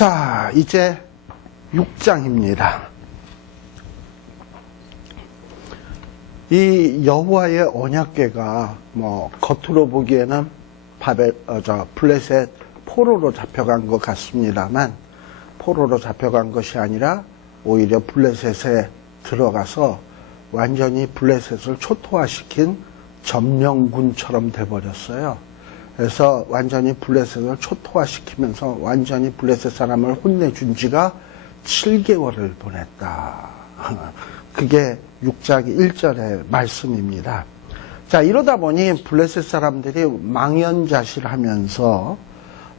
자, 이제 6장입니다. 이 여호와의 언약궤가 겉으로 보기에는 블레셋 포로로 잡혀간 것 같습니다만, 포로로 잡혀간 것이 아니라 오히려 블레셋에 들어가서 완전히 블레셋을 초토화시킨 점령군처럼 돼버렸어요. 그래서 완전히 블레셋을 초토화시키면서 완전히 블레셋 사람을 혼내준 지가 7개월을 보냈다. 그게 6장 1절의 말씀입니다. 자, 이러다 보니 블레셋 사람들이 망연자실하면서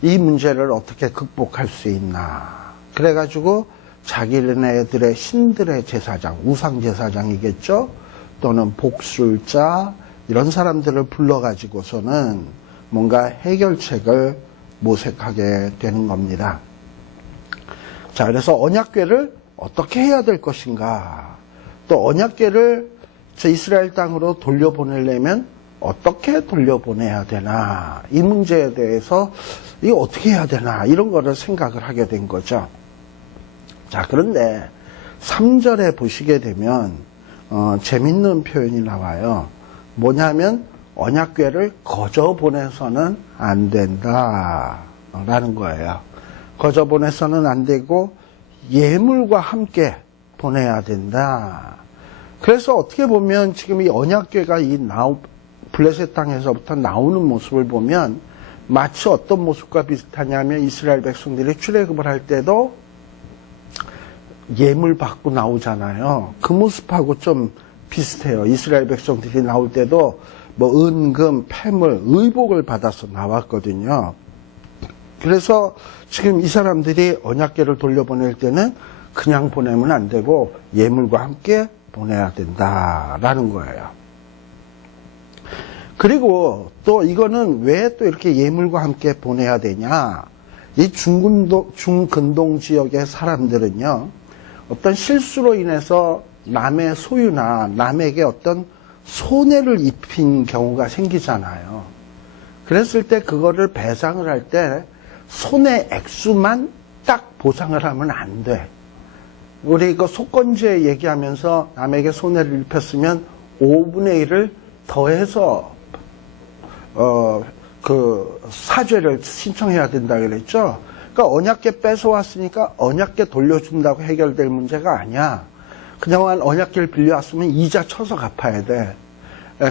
이 문제를 어떻게 극복할 수 있나. 그래가지고 자기네들의 신들의 제사장, 우상 제사장이겠죠? 또는 복술자, 이런 사람들을 불러가지고서는 뭔가 해결책을 모색하게 되는 겁니다. 자, 그래서 언약궤를 어떻게 해야 될 것인가? 또 언약궤를 이스라엘 땅으로 돌려보내려면 어떻게 돌려보내야 되나? 이 문제에 대해서 이거 어떻게 해야 되나? 이런 거를 생각을 하게 된 거죠. 자, 그런데 3절에 보시게 되면 재밌는 표현이 나와요. 뭐냐면 언약궤를 거저 보내서는 안 된다라는 거예요. 거저 보내서는 안 되고 예물과 함께 보내야 된다. 그래서 어떻게 보면 지금 이 언약궤가 블레셋 땅에서부터 나오는 모습을 보면 마치 어떤 모습과 비슷하냐면 이스라엘 백성들이 출애굽을 할 때도 예물 받고 나오잖아요. 그 모습하고 좀 비슷해요. 이스라엘 백성들이 나올 때도 은금, 폐물, 의복을 받아서 나왔거든요. 그래서 지금 이 사람들이 언약궤를 돌려보낼 때는 그냥 보내면 안 되고 예물과 함께 보내야 된다라는 거예요. 그리고 또 이거는 왜 또 이렇게 예물과 함께 보내야 되냐? 이 중근동 지역의 사람들은요, 어떤 실수로 인해서 남의 소유나 남에게 어떤 손해를 입힌 경우가 생기잖아요. 그랬을 때 그거를 배상을 할 때 손해 액수만 딱 보상을 하면 안 돼. 우리 이거 속건제 얘기하면서 남에게 손해를 입혔으면 5분의 1을 더해서 사죄를 신청해야 된다 그랬죠. 그러니까 언약궤 뺏어왔으니까 언약궤 돌려준다고 해결될 문제가 아니야. 그냥 언약궤를 빌려왔으면 이자 쳐서 갚아야 돼.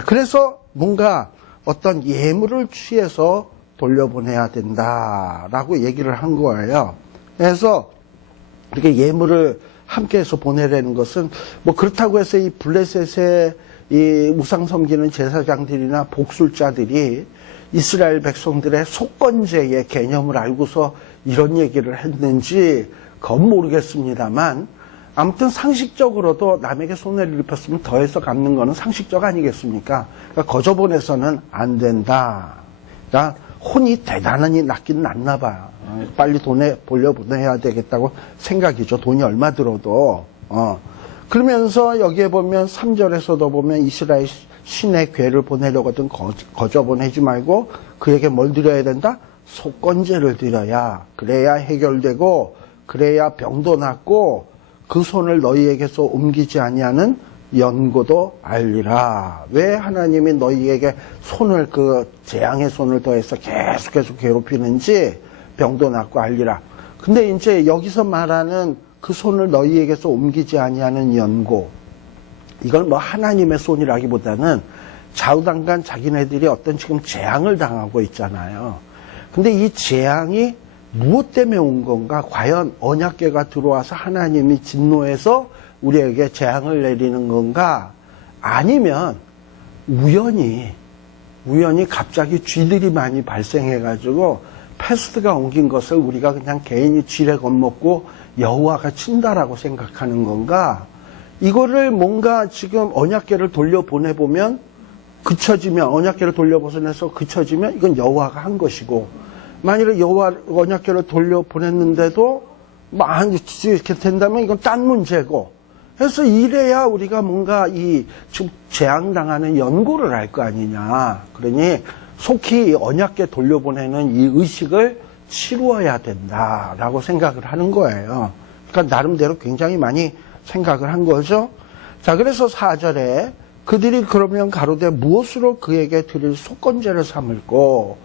그래서 뭔가 어떤 예물을 취해서 돌려보내야 된다라고 얘기를 한 거예요. 그래서 이렇게 예물을 함께해서 보내라는 것은 그렇다고 해서 이 블레셋의 이 우상 섬기는 제사장들이나 복술자들이 이스라엘 백성들의 속건제의 개념을 알고서 이런 얘기를 했는지 그건 모르겠습니다만, 아무튼 상식적으로도 남에게 손해를 입혔으면 더해서 갚는 거는 상식적 아니겠습니까? 그러니까 거저 보내서는 안 된다. 그러니까 혼이 대단히 났긴 났나 봐요. 빨리 돌려보내야 되겠다고 생각이죠. 돈이 얼마 들어도. 그러면서 여기에 보면 3절에서도 보면 이스라엘 신의 궤를 보내려거든 거저 보내지 말고 그에게 뭘 드려야 된다? 속건제를 드려야, 그래야 해결되고 그래야 병도 낫고 그 손을 너희에게서 옮기지 아니하는 연고도 알리라. 왜 하나님이 너희에게 손을, 재앙의 손을 더해서 계속해서 괴롭히는지 병도 낫고 알리라. 근데 이제 여기서 말하는 그 손을 너희에게서 옮기지 아니하는 연고, 이건 하나님의 손이라기보다는 좌우당간 자기네들이 어떤 지금 재앙을 당하고 있잖아요. 근데 이 재앙이 무엇 때문에 온 건가? 과연 언약궤가 들어와서 하나님이 진노해서 우리에게 재앙을 내리는 건가? 아니면 우연히 갑자기 쥐들이 많이 발생해가지고 패스트가 옮긴 것을 우리가 그냥 개인이 지레 겁먹고 여호와가 친다라고 생각하는 건가? 이거를 뭔가 지금 언약궤를 돌려보내보면 그쳐지면, 언약궤를 돌려보내서 그쳐지면 이건 여호와가 한 것이고, 만일에 언약궤를 돌려보냈는데도 이렇게 된다면 이건 딴 문제고, 그래서 이래야 우리가 뭔가 지금 재앙당하는 연고를 알 거 아니냐. 그러니 속히 언약궤 돌려보내는 이 의식을 치루어야 된다라고 생각을 하는 거예요. 그러니까 나름대로 굉장히 많이 생각을 한 거죠. 자, 그래서 4절에 그들이 그러면 가로되 무엇으로 그에게 드릴 속건제를 삼을꼬.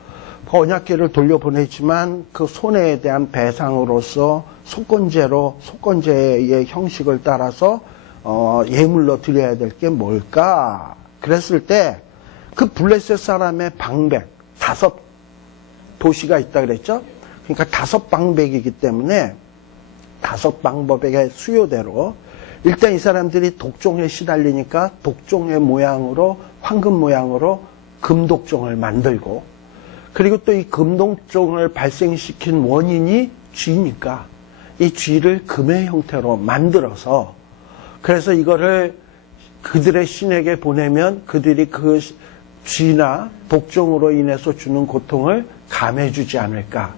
언약궤를 돌려보내지만 그 손해에 대한 배상으로서 속건제의 형식을 따라서 예물로 드려야 될 게 뭘까? 그랬을 때 그 블레셋 사람의 방백 5 도시가 있다 그랬죠? 그러니까 5 방백이기 때문에 5 방법의 수요대로 일단 이 사람들이 독종에 시달리니까 독종의 모양으로 황금 모양으로 금독종을 만들고, 그리고 또 이 금독종을 발생시킨 원인이 쥐니까 이 쥐를 금의 형태로 만들어서, 그래서 이거를 그들의 신에게 보내면 그들이 그 쥐나 독종으로 인해서 주는 고통을 감해주지 않을까.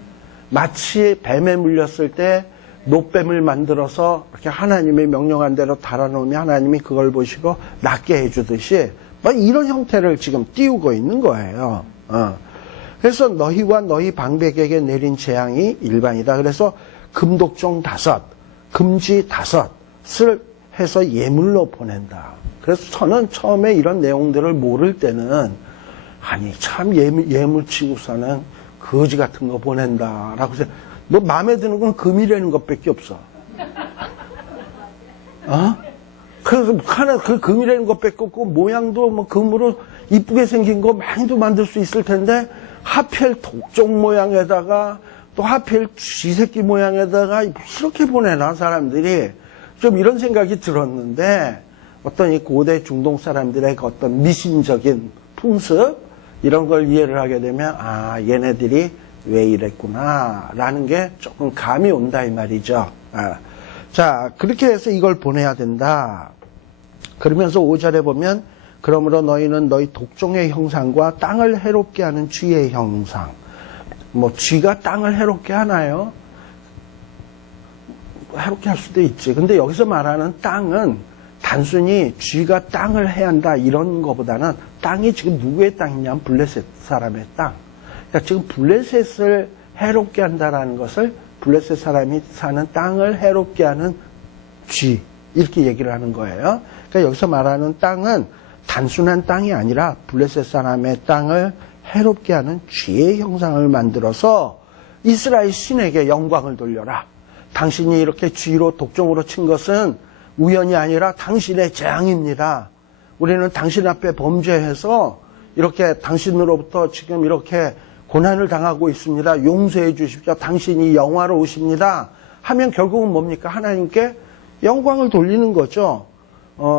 마치 뱀에 물렸을 때 노뱀을 만들어서 이렇게 하나님의 명령한 대로 달아놓으면 하나님이 그걸 보시고 낫게 해주듯이 막 이런 형태를 지금 띄우고 있는 거예요. 그래서 너희와 너희 방백에게 내린 재앙이 일반이다. 그래서 금독종 5, 금쥐 5을 해서 예물로 보낸다. 그래서 저는 처음에 이런 내용들을 모를 때는 아니 참 예물 치고서는 거지 같은 거 보낸다라고 해서 너 마음에 드는 건 금이라는 것밖에 없어. 그래서 하나 그 금이라는 것밖에 없고 모양도 뭐 금으로 이쁘게 생긴 거 많이도 만들 수 있을 텐데 하필 독종 모양에다가 또 하필 쥐새끼 모양에다가 이렇게 보내나 사람들이, 좀 이런 생각이 들었는데 어떤 이 고대 중동 사람들의 그 어떤 미신적인 풍습 이런 걸 이해를 하게 되면 아 얘네들이 왜 이랬구나 라는 게 조금 감이 온다 이 말이죠. 자, 그렇게 해서 이걸 보내야 된다. 그러면서 5절에 보면 그러므로 너희는 너희 독종의 형상과 땅을 해롭게 하는 쥐의 형상. 뭐 쥐가 땅을 해롭게 하나요? 해롭게 할 수도 있지. 근데 여기서 말하는 땅은 단순히 쥐가 땅을 해야 한다 이런 것보다는 땅이 지금 누구의 땅이냐면 블레셋 사람의 땅. 그러니까 지금 블레셋을 해롭게 한다라는 것을 블레셋 사람이 사는 땅을 해롭게 하는 쥐 이렇게 얘기를 하는 거예요. 그러니까 여기서 말하는 땅은 단순한 땅이 아니라 블레셋 사람의 땅을 해롭게 하는 쥐의 형상을 만들어서 이스라엘 신에게 영광을 돌려라. 당신이 이렇게 쥐로 독종으로 친 것은 우연이 아니라 당신의 재앙입니다. 우리는 당신 앞에 범죄해서 이렇게 당신으로부터 지금 이렇게 고난을 당하고 있습니다. 용서해 주십시오. 당신이 영화로우십니다. 하면 결국은 뭡니까? 하나님께 영광을 돌리는 거죠.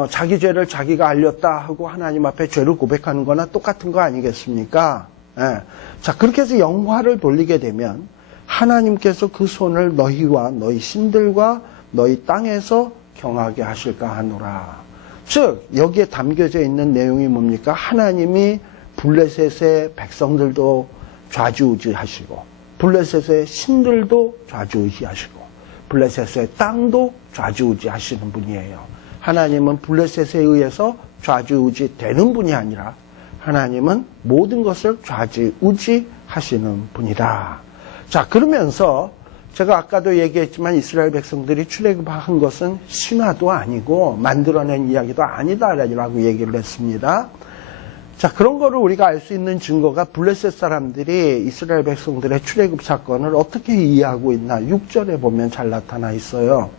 자기 죄를 자기가 알렸다 하고 하나님 앞에 죄를 고백하는 거나 똑같은 거 아니겠습니까? 예. 자, 그렇게 해서 영화를 돌리게 되면 하나님께서 그 손을 너희와 너희 신들과 너희 땅에서 경하게 하실까 하노라. 즉 여기에 담겨져 있는 내용이 뭡니까? 하나님이 블레셋의 백성들도 좌지우지하시고 블레셋의 신들도 좌지우지하시고 블레셋의 땅도 좌지우지하시는 분이에요. 하나님은 블레셋에 의해서 좌지우지 되는 분이 아니라 하나님은 모든 것을 좌지우지하시는 분이다. 자, 그러면서 제가 아까도 얘기했지만 이스라엘 백성들이 출애굽한 것은 신화도 아니고 만들어낸 이야기도 아니다라고 얘기를 했습니다. 자, 그런 거를 우리가 알 수 있는 증거가 블레셋 사람들이 이스라엘 백성들의 출애굽 사건을 어떻게 이해하고 있나 6절에 보면 잘 나타나 있어요.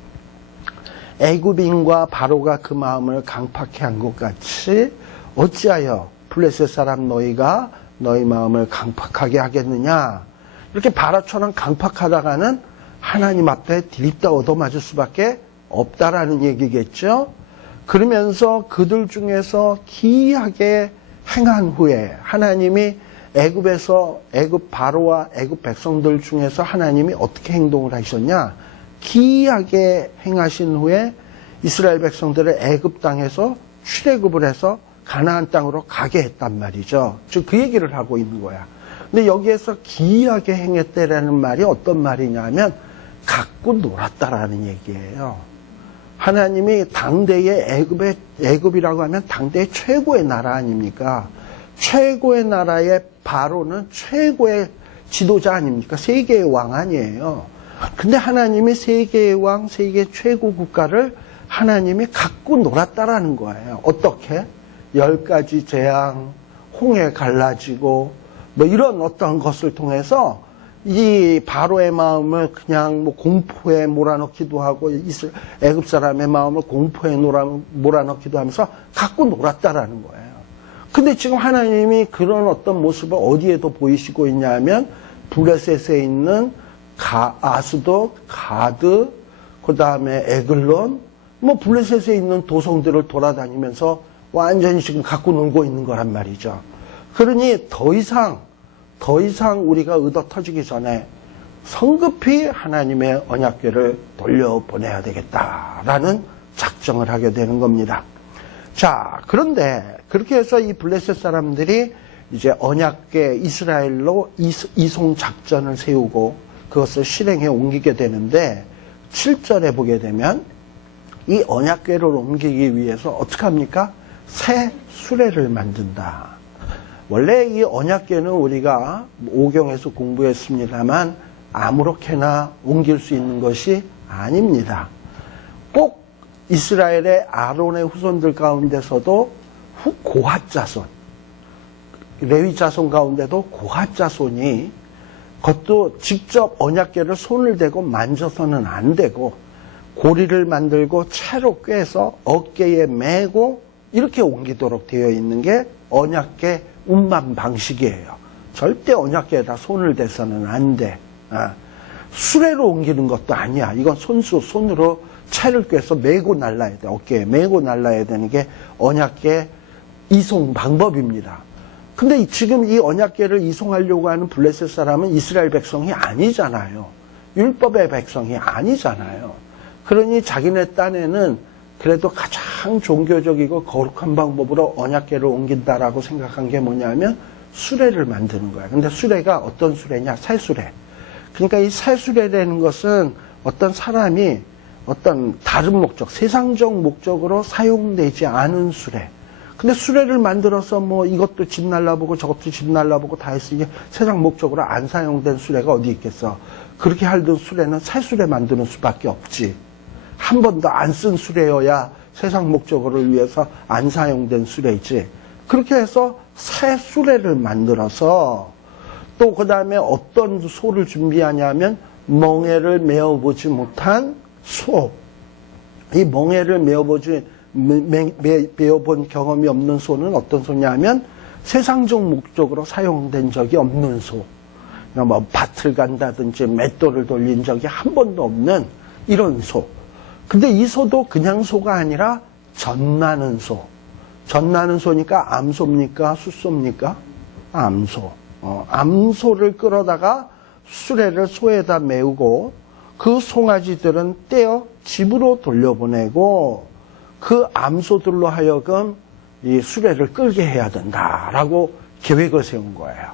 애굽인과 바로가 그 마음을 강팍해 한 것 같이 어찌하여 블레셋 사람 너희가 너희 마음을 강팍하게 하겠느냐. 이렇게 바로처럼 강팍하다가는 하나님 앞에 디립다 얻어맞을 수밖에 없다라는 얘기겠죠. 그러면서 그들 중에서 기이하게 행한 후에 하나님이 애굽 바로와 애굽 백성들 중에서 하나님이 어떻게 행동을 하셨냐. 기이하게 행하신 후에 이스라엘 백성들을 애굽 땅에서 출애굽을 해서 가나안 땅으로 가게 했단 말이죠. 즉 그 얘기를 하고 있는 거야. 근데 여기에서 기이하게 행했다라는 말이 어떤 말이냐면 갖고 놀았다라는 얘기예요. 하나님이 당대의 애굽이라고 하면 당대의 최고의 나라 아닙니까? 최고의 나라의 바로는 최고의 지도자 아닙니까? 세계의 왕 아니에요. 근데 하나님이 세계의 왕, 세계 최고 국가를 하나님이 갖고 놀았다라는 거예요. 어떻게? 10가지 재앙, 홍해 갈라지고 뭐 이런 어떤 것을 통해서 이 바로의 마음을 그냥 뭐 공포에 몰아넣기도 하고 애굽 사람의 마음을 공포에 몰아넣기도 하면서 갖고 놀았다라는 거예요. 근데 지금 하나님이 그런 어떤 모습을 어디에도 보이시고 있냐면 블레셋에 있는 아스돗, 가드, 그 다음에 에글론, 뭐 블레셋에 있는 도성들을 돌아다니면서 완전히 지금 갖고 놀고 있는 거란 말이죠. 그러니 더 이상 우리가 의도 터지기 전에 성급히 하나님의 언약궤를 돌려보내야 되겠다라는 작정을 하게 되는 겁니다. 자, 그런데 그렇게 해서 이 블레셋 사람들이 이제 언약궤 이스라엘로 이송 작전을 세우고 그것을 실행해 옮기게 되는데 7절에 보게 되면 이 언약궤를 옮기기 위해서 어떻게 합니까? 새 수레를 만든다. 원래 이 언약궤는 우리가 오경에서 공부했습니다만 아무렇게나 옮길 수 있는 것이 아닙니다. 꼭 이스라엘의 아론의 후손들 가운데서도 고핫 자손, 레위 자손 가운데도 고핫 자손이 그것도 직접 언약궤를 손을 대고 만져서는 안 되고 고리를 만들고 채로 꿰서 어깨에 메고 이렇게 옮기도록 되어 있는 게 언약궤 운반 방식이에요. 절대 언약궤에다 손을 대서는 안 돼. 수레로 옮기는 것도 아니야. 이건 손으로 채를 꿰서 메고 날라야 돼. 어깨에 메고 날라야 되는 게 언약궤 이송 방법입니다. 근데 지금 이 언약궤를 이송하려고 하는 블레셋 사람은 이스라엘 백성이 아니잖아요. 율법의 백성이 아니잖아요. 그러니 자기네 딴에는 그래도 가장 종교적이고 거룩한 방법으로 언약궤를 옮긴다라고 생각한 게 뭐냐면 수레를 만드는 거야. 근데 수레가 어떤 수레냐? 새수레. 그러니까 이 새수레라는 것은 어떤 사람이 어떤 다른 목적, 세상적 목적으로 사용되지 않은 수레. 근데 수레를 만들어서 뭐 이것도 집 날라보고 저것도 집 날라보고 다 했으니 세상 목적으로 안 사용된 수레가 어디 있겠어. 그렇게 하던 수레는 새 수레 만드는 수밖에 없지. 한 번도 안 쓴 수레여야 세상 목적어를 위해서 안 사용된 수레이지. 그렇게 해서 새 수레를 만들어서 또 그 다음에 어떤 소를 준비하냐면 멍에를 메어보지 못한 소. 이 멍에를 메어본 경험이 없는 소는 어떤 소냐면 세상적 목적으로 사용된 적이 없는 소. 뭐 밭을 간다든지 맷돌을 돌린 적이 한 번도 없는 이런 소. 근데 이 소도 그냥 소가 아니라 젖나는 소. 젖나는 소니까 암소입니까? 숫소입니까? 암소. 암소를 끌어다가 수레를 소에다 메우고 그 송아지들은 떼어 집으로 돌려보내고 그 암소들로 하여금 이 수레를 끌게 해야 된다라고 계획을 세운 거예요.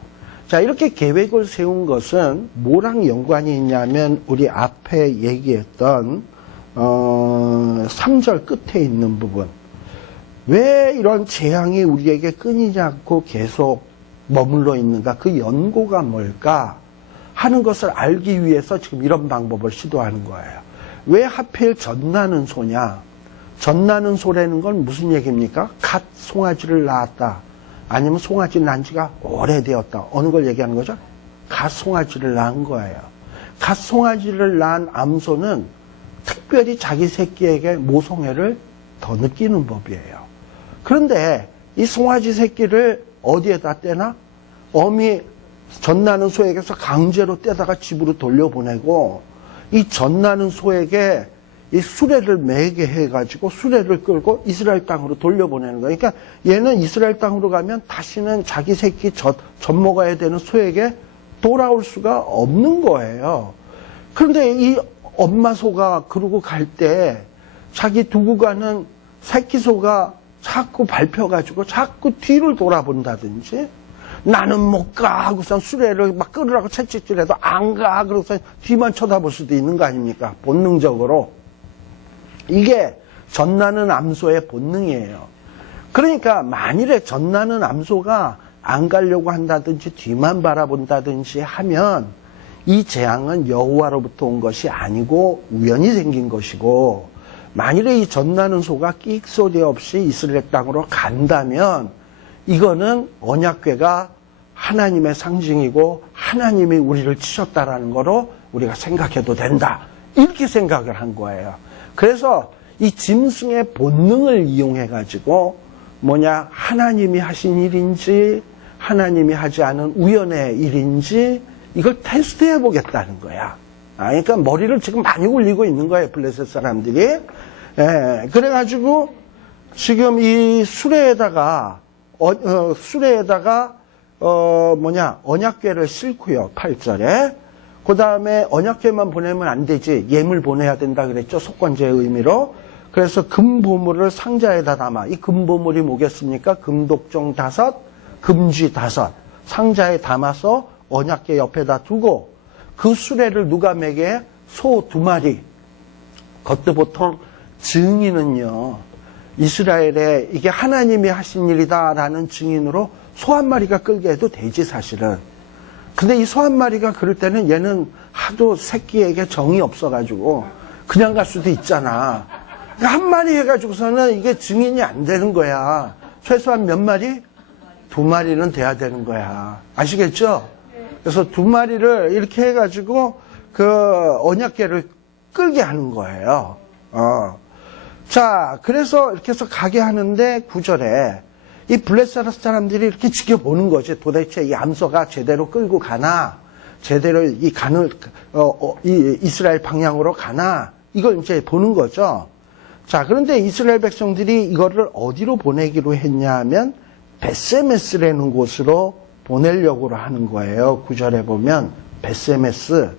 자, 이렇게 계획을 세운 것은 뭐랑 연관이 있냐면 우리 앞에 얘기했던 3절 끝에 있는 부분. 왜 이런 재앙이 우리에게 끊이지 않고 계속 머물러 있는가? 그 연고가 뭘까? 하는 것을 알기 위해서 지금 이런 방법을 시도하는 거예요. 왜 하필 젖나는 소냐? 젖나는 소라는 건 무슨 얘기입니까? 갓 송아지를 낳았다. 아니면 송아지 난 지가 오래되었다. 어느 걸 얘기하는 거죠? 갓 송아지를 낳은 거예요. 갓 송아지를 낳은 암소는 특별히 자기 새끼에게 모성애를 더 느끼는 법이에요. 그런데 이 송아지 새끼를 어디에다 떼나? 어미 젖나는 소에게서 강제로 떼다가 집으로 돌려보내고 이 젖나는 소에게 이 수레를 매게 해가지고 수레를 끌고 이스라엘 땅으로 돌려보내는 거예요. 그러니까 얘는 이스라엘 땅으로 가면 다시는 자기 새끼 젖 먹어야 되는 소에게 돌아올 수가 없는 거예요. 그런데 이 엄마 소가 그러고 갈 때 자기 두고 가는 새끼 소가 자꾸 밟혀가지고 자꾸 뒤를 돌아본다든지 나는 못 가 하고서 수레를 막 끌으라고 채찍질해도 안 가 그러고서 뒤만 쳐다볼 수도 있는 거 아닙니까? 본능적으로. 이게 젖나는 암소의 본능이에요. 그러니까 만일에 젖나는 암소가 안 가려고 한다든지 뒤만 바라본다든지 하면 이 재앙은 여호와로부터 온 것이 아니고 우연히 생긴 것이고, 만일에 이 젖나는 소가 끽 소리 없이 이스라엘 땅으로 간다면 이거는 언약궤가 하나님의 상징이고 하나님이 우리를 치셨다라는 거로 우리가 생각해도 된다, 이렇게 생각을 한 거예요. 그래서 이 짐승의 본능을 이용해 가지고 하나님이 하신 일인지 하나님이 하지 않은 우연의 일인지 이걸 테스트해 보겠다는 거야. 그러니까 머리를 지금 많이 굴리고 있는 거예요, 블레셋 사람들이. 예, 그래가지고 지금 이 수레에다가 언약궤를 싣고요, 8절에. 그 다음에 언약궤만 보내면 안 되지, 예물 보내야 된다 그랬죠, 속건제의 의미로. 그래서 금보물을 상자에다 담아. 이 금보물이 뭐겠습니까? 금독종 5, 금쥐 5, 상자에 담아서 언약궤 옆에다 두고, 그 수레를 누가 매게? 소 2마리. 그것도 보통 증인은요, 이스라엘에 이게 하나님이 하신 일이다라는 증인으로 소 1마리가 끌게 해도 되지, 사실은. 근데 이 소 1마리가 그럴 때는 얘는 하도 새끼에게 정이 없어가지고 그냥 갈 수도 있잖아. 그러니까 1마리 해가지고서는 이게 증인이 안 되는 거야. 최소한 몇 마리? 2마리는 돼야 되는 거야. 아시겠죠? 그래서 2마리를 이렇게 해가지고 그 언약궤를 끌게 하는 거예요. 자, 그래서 이렇게 해서 가게 하는데 9절에 이 블레셋 사람들이 이렇게 지켜보는 거지. 도대체 이 암소가 제대로 끌고 가나, 제대로 이 이스라엘 방향으로 가나, 이걸 이제 보는 거죠. 자, 그런데 이스라엘 백성들이 이거를 어디로 보내기로 했냐 하면 벳세메스라는 곳으로 보내려고 하는 거예요. 9절에 보면 벳세메스.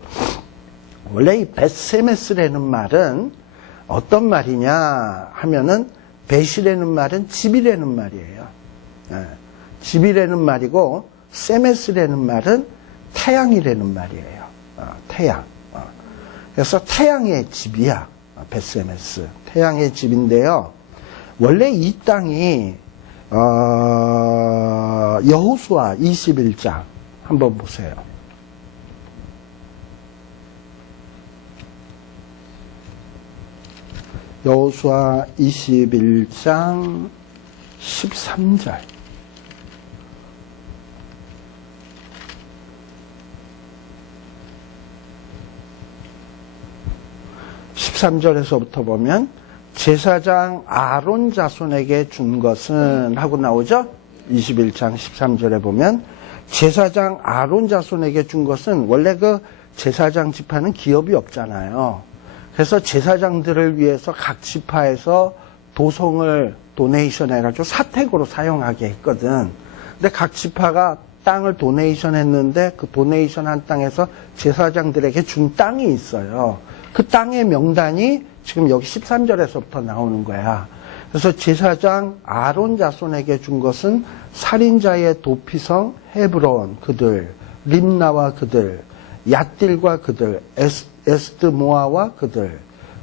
원래 이 벳세메스라는 말은 어떤 말이냐 하면은, 벳이라는 말은 집이라는 말이에요. 집이라는 말이고, 세메스라는 말은 태양이라는 말이에요. 태양. 그래서 태양의 집이야, 벳세메스. 태양의 집인데요. 원래 이 땅이 여호수아 21장 한번 보세요. 여호수아 21장 13절. (13절에서부터) 보면 제사장 아론 자손에게 준 것은 하고 나오죠. 21장 13절에 보면 제사장 아론 자손에게 준 것은, 원래 그 제사장 지파는 기업이 없잖아요. 그래서 제사장들을 위해서 각 지파에서 도성을 도네이션 해가지고 사택으로 사용하게 했거든. 근데 각 지파가 땅을 도네이션 했는데 그 도네이션 한 땅에서 제사장들에게 준 땅이 있어요. 그 땅의 명단이 지금 여기 13절에서부터 나오는 거야. 그래서 제사장 아론 자손에게 준 것은 살인자의 도피성 헤브론 그들, 림나와 그들, 얏딜과 그들, 에스드모아와 그들.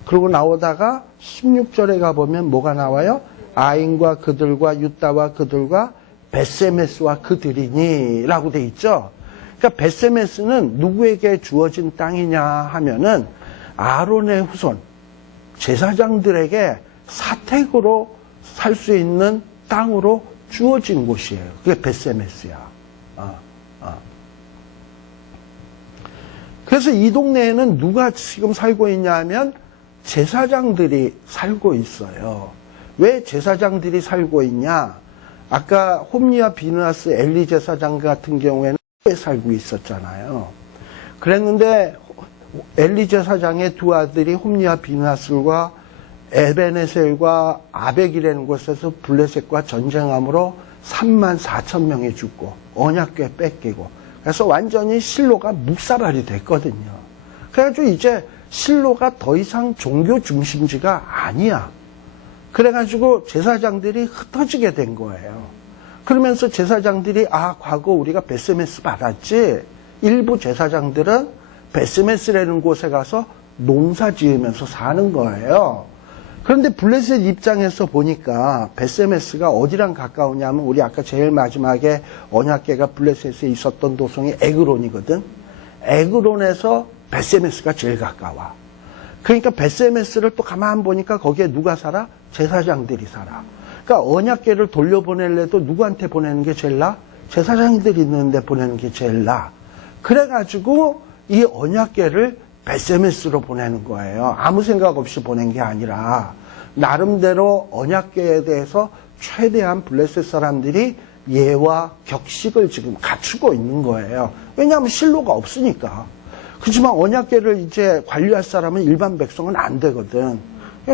그리고 나오다가 16절에 가보면 뭐가 나와요? 아인과 그들과 유다와 그들과 벳세메스와 그들이니 라고 돼 있죠. 그러니까 벳세메스는 누구에게 주어진 땅이냐 하면은 아론의 후손, 제사장들에게 사택으로 살 수 있는 땅으로 주어진 곳이에요. 그게 벳세메스야. 그래서 이 동네에는 누가 지금 살고 있냐 하면 제사장들이 살고 있어요. 왜 제사장들이 살고 있냐? 아까 홈리와 비느하스 엘리 제사장 같은 경우에는 살고 있었잖아요. 그랬는데 엘리 제사장의 두 아들이 홈리와 비느하스와 에베네셀과 아벡이라는 곳에서 블레셋과 전쟁함으로 34,000명이 죽고 언약궤 뺏기고, 그래서 완전히 실로가 묵사발이 됐거든요. 그래가지고 이제 실로가 더 이상 종교 중심지가 아니야. 그래가지고 제사장들이 흩어지게 된 거예요. 그러면서 제사장들이 과거 우리가 벳세메스 받았지. 일부 제사장들은 벳세메스라는 곳에 가서 농사 지으면서 사는 거예요. 그런데 블레셋 입장에서 보니까 베세메스가 어디랑 가까우냐면 우리 아까 제일 마지막에 언약궤가 블레셋에 있었던 도성이 에그론이거든. 에그론에서 베세메스가 제일 가까워. 그러니까 베세메스를 또 가만 보니까 거기에 누가 살아? 제사장들이 살아. 그러니까 언약궤를 돌려보내려도 누구한테 보내는 게 제일 나아? 제사장들이 있는데 보내는 게 제일 나아. 그래가지고 이 언약궤를 베세메스로 보내는 거예요. 아무 생각 없이 보낸 게 아니라 나름대로 언약궤에 대해서 최대한 블레셋 사람들이 예와 격식을 지금 갖추고 있는 거예요. 왜냐하면 실로가 없으니까. 그렇지만 언약궤를 이제 관리할 사람은 일반 백성은 안 되거든.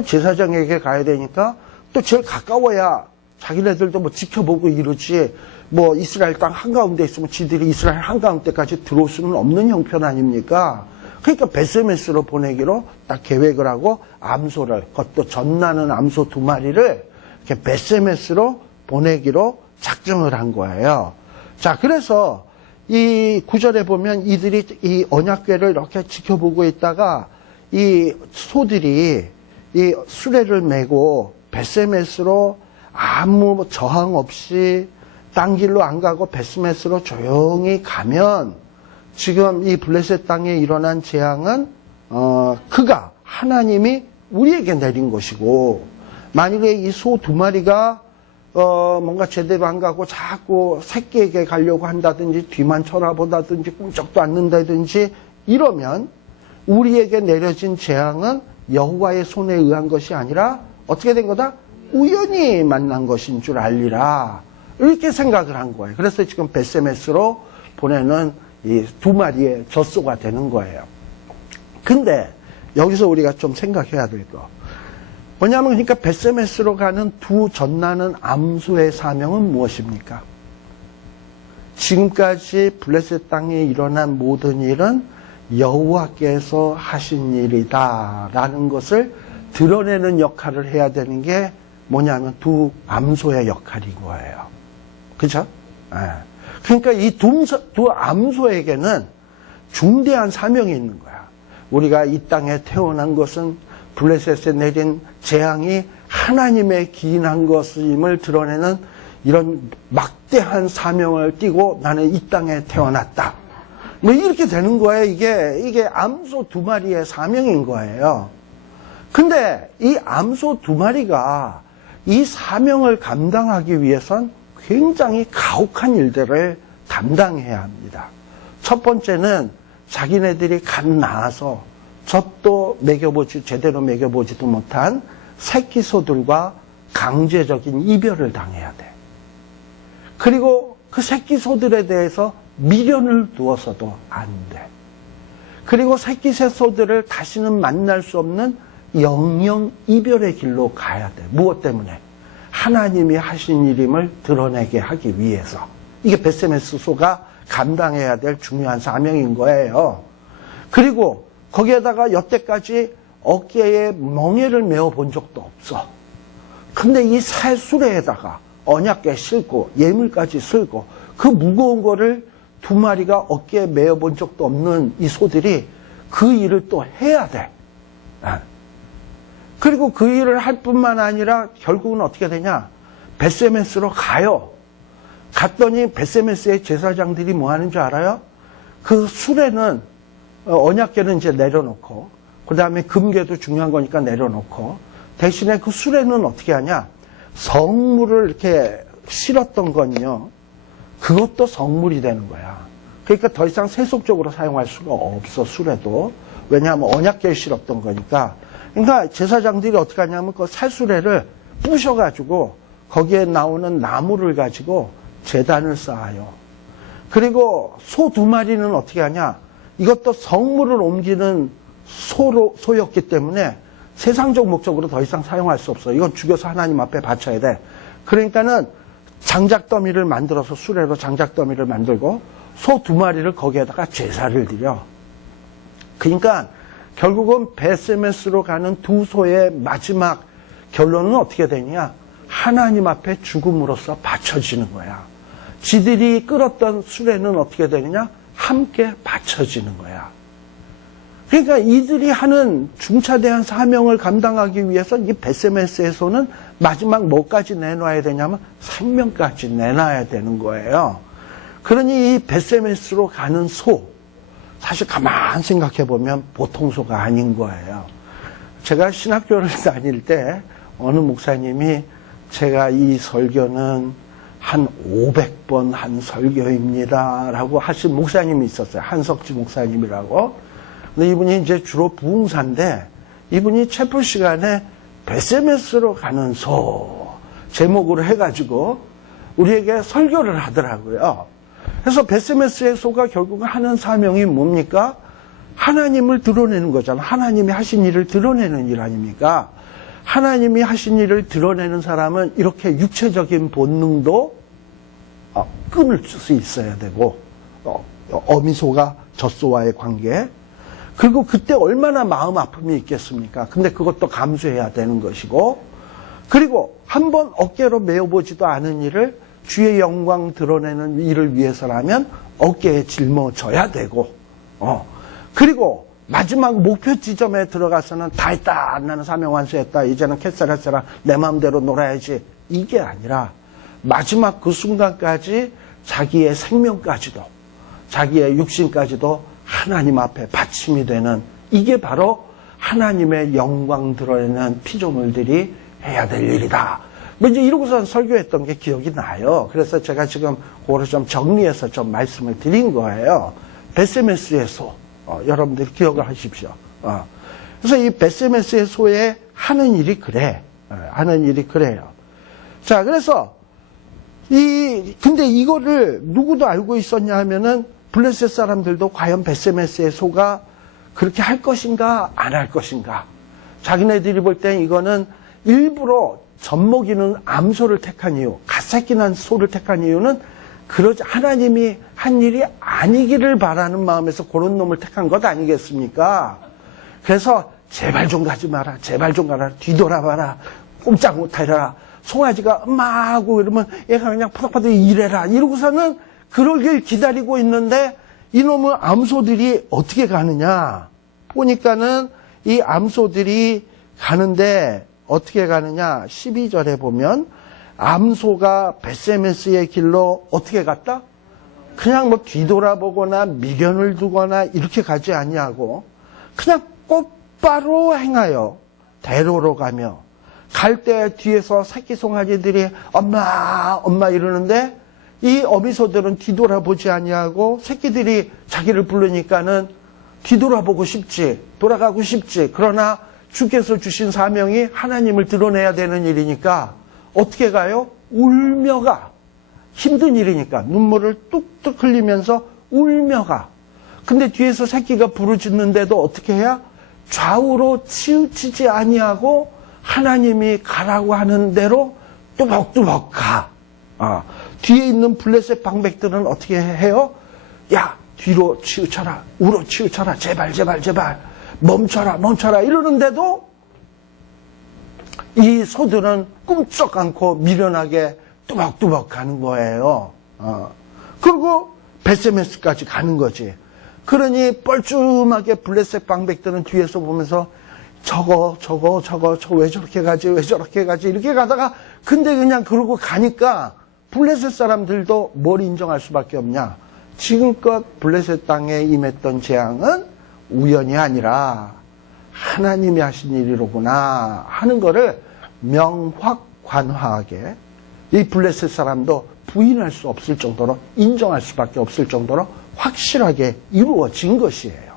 제사장에게 가야 되니까 또 제일 가까워야 자기네들도 뭐 지켜보고 이러지, 뭐 이스라엘 땅 한가운데 있으면 지들이 이스라엘 한가운데까지 들어올 수는 없는 형편 아닙니까? 그러니까 베세메스로 보내기로 딱 계획을 하고 암소를, 그것도 젖나는 암소 2마리를 이렇게 베세메스로 보내기로 작정을 한 거예요. 자, 그래서 이 9절에 보면 이들이 이 언약궤를 이렇게 지켜보고 있다가 이 소들이 이 수레를 메고 베세메스로 아무 저항 없이 딴 길로 안 가고 베세메스로 조용히 가면 지금 이 블레셋 땅에 일어난 재앙은 그가 하나님이 우리에게 내린 것이고, 만약에 이 소 2마리가 뭔가 제대로 안 가고 자꾸 새끼에게 가려고 한다든지 뒤만 쳐다보다든지 꿈쩍도 않는다든지 이러면 우리에게 내려진 재앙은 여호와의 손에 의한 것이 아니라 어떻게 된 거다? 우연히 만난 것인 줄 알리라. 이렇게 생각을 한 거예요. 그래서 지금 베세메스로 보내는 이 2마리의 젖소가 되는 거예요. 근데 여기서 우리가 좀 생각해야 될 거. 뭐냐면 그러니까 베세메스로 가는 2 젖나는 암소의 사명은 무엇입니까? 지금까지 블레셋 땅에 일어난 모든 일은 여호와께서 하신 일이다라는 것을 드러내는 역할을 해야 되는 게 뭐냐면 2 암소의 역할인 거예요. 그렇죠? 네. 그러니까 이 2 암소에게는 중대한 사명이 있는 거야. 우리가 이 땅에 태어난 것은 블레셋에 내린 재앙이 하나님의 기인한 것임을 드러내는 이런 막대한 사명을 띠고 나는 이 땅에 태어났다. 뭐 이렇게 되는 거예요. 이게 암소 2마리의 사명인 거예요. 근데 이 암소 2마리가 이 사명을 감당하기 위해선 굉장히 가혹한 일들을 감당해야 합니다. 첫 번째는 자기네들이 갓 나와서 젖도 제대로 먹여보지도 못한 새끼 소들과 강제적인 이별을 당해야 돼. 그리고 그 새끼 소들에 대해서 미련을 두어서도 안 돼. 그리고 새끼 새소들을 다시는 만날 수 없는 영영 이별의 길로 가야 돼. 무엇 때문에? 하나님이 하신 일임을 드러내게 하기 위해서. 이게 베세메스 소가 감당해야 될 중요한 사명인 거예요. 그리고 거기에다가 여태까지 어깨에 멍에를 메어 본 적도 없어. 근데 이 새 수레에다가 언약궤 싣고 예물까지 쓸고 그 무거운 거를 2마리가 어깨에 메어 본 적도 없는 이 소들이 그 일을 또 해야 돼. 그리고 그 일을 할 뿐만 아니라 결국은 어떻게 되냐? 베세메스로 가요. 갔더니 베세메스의 제사장들이 뭐 하는 줄 알아요? 그 수레는 언약궤는 이제 내려놓고, 그 다음에 금궤도 중요한 거니까 내려놓고, 대신에 그 수레는 어떻게 하냐? 성물을 이렇게 실었던 건요, 그것도 성물이 되는 거야. 그러니까 더 이상 세속적으로 사용할 수가 없어, 수레도. 왜냐하면 언약궤에 실었던 거니까. 그러니까 제사장들이 어떻게 하냐면 그 살수레를 부셔가지고 거기에 나오는 나무를 가지고 제단을 쌓아요. 그리고 소 2마리는 어떻게 하냐? 이것도 성물을 옮기는 소였기 때문에 세상적 목적으로 더 이상 사용할 수 없어. 이건 죽여서 하나님 앞에 바쳐야 돼. 그러니까는 장작더미를 만들어서 수레로 장작더미를 만들고 소 2마리를 거기에다가 제사를 드려. 그러니까 결국은 베세메스로 가는 2 소의 마지막 결론은 어떻게 되냐? 하나님 앞에 죽음으로써 바쳐지는 거야. 지들이 끌었던 수레는 어떻게 되느냐? 함께 바쳐지는 거야. 그러니까 이들이 하는 중차대한 사명을 감당하기 위해서 이 베세메스의 소는 마지막 뭐까지 내놔야 되냐면 생명까지 내놔야 되는 거예요. 그러니 이 베세메스로 가는 소, 사실 가만 생각해 보면 보통 소가 아닌 거예요. 제가 신학교를 다닐 때 어느 목사님이 제가 이 설교는 한 500번 한 설교입니다 라고 하신 목사님이 있었어요. 한석지 목사님이라고. 근데 이분이 이제 주로 부흥사인데 이분이 채플 시간에 베세메스로 가는 소 제목으로 해가지고 우리에게 설교를 하더라고요. 그래서 베세메스의 소가 결국 하는 사명이 뭡니까? 하나님을 드러내는 거잖아요. 하나님이 하신 일을 드러내는 일 아닙니까? 하나님이 하신 일을 드러내는 사람은 이렇게 육체적인 본능도 끊을 수 있어야 되고 어미소가 젖소와의 관계, 그리고 그때 얼마나 마음 아픔이 있겠습니까? 근데 그것도 감수해야 되는 것이고, 그리고 한번 어깨로 메어보지도 않은 일을 주의 영광 드러내는 일을 위해서라면 어깨에 짊어져야 되고, 그리고 마지막 목표 지점에 들어가서는 다 했다, 나는 사명 완수했다, 이제는 캐사라세라 내 마음대로 놀아야지, 이게 아니라 마지막 그 순간까지 자기의 생명까지도, 자기의 육신까지도 하나님 앞에 바침이 되는, 이게 바로 하나님의 영광 드러내는 피조물들이 해야 될 일이다. 뭐 이제 이러고서 설교했던 게 기억이 나요. 그래서 제가 지금 그거를 좀 정리해서 좀 말씀을 드린 거예요. 베세메스의 소, 여러분들이 기억을 하십시오. 그래서 이 베세메스의 소에 하는 일이 그래. 하는 일이 그래요. 자, 그래서 근데 이거를 누구도 알고 있었냐 하면은 블레셋 사람들도 과연 베세메스의 소가 그렇게 할 것인가 안 할 것인가. 자기네들이 볼 땐 이거는 일부러 젖먹이는 암소를 택한 이유, 갓새끼 난 소를 택한 이유는 그러지 하나님이 한 일이 아니기를 바라는 마음에서 그런 놈을 택한 것 아니겠습니까? 그래서 제발 좀 가지 마라, 제발 좀 가라, 뒤돌아봐라, 꼼짝 못하라. 송아지가 엄마 하고 이러면 얘가 그냥 파닥파닥 이래라 이러고서는 그러길 기다리고 있는데 이놈의 암소들이 어떻게 가느냐 보니까는 이 암소들이 가는데 어떻게 가느냐 12절에 보면 암소가 베세메스의 길로 어떻게 갔다? 그냥 뭐 뒤돌아보거나 미련을 두거나 이렇게 가지 아니하고 그냥 곧바로 행하여 대로로 가며 갈 때 뒤에서 새끼 송아지들이 엄마 엄마 이러는데 이 어미소들은 뒤돌아보지 아니하고 새끼들이 자기를 부르니까는 뒤돌아보고 싶지, 돌아가고 싶지. 그러나 주께서 주신 사명이 하나님을 드러내야 되는 일이니까 어떻게 가요? 울며 가. 힘든 일이니까 눈물을 뚝뚝 흘리면서 울며 가. 근데 뒤에서 새끼가 부르짖는데도 어떻게 해야? 좌우로 치우치지 아니하고 하나님이 가라고 하는 대로 뚜벅뚜벅 가. 뒤에 있는 블레셋 방백들은 어떻게 해요? 야, 뒤로 치우쳐라, 우로 치우쳐라, 제발 제발 제발 멈춰라 멈춰라 이러는데도 이 소들은 꿈쩍 않고 미련하게 뚜벅뚜벅 가는 거예요. 그리고 베세메스까지 가는 거지. 그러니 뻘쭘하게 블레셋 방백들은 뒤에서 보면서 저거 왜 저렇게 가지 왜 저렇게 가지 이렇게 가다가 근데 그냥 그러고 가니까 블레셋 사람들도 뭘 인정할 수밖에 없냐. 지금껏 블레셋 땅에 임했던 재앙은 우연이 아니라 하나님이 하신 일이로구나 하는 거를 명확관화하게 이 블레셋 사람도 부인할 수 없을 정도로 인정할 수밖에 없을 정도로 확실하게 이루어진 것이에요.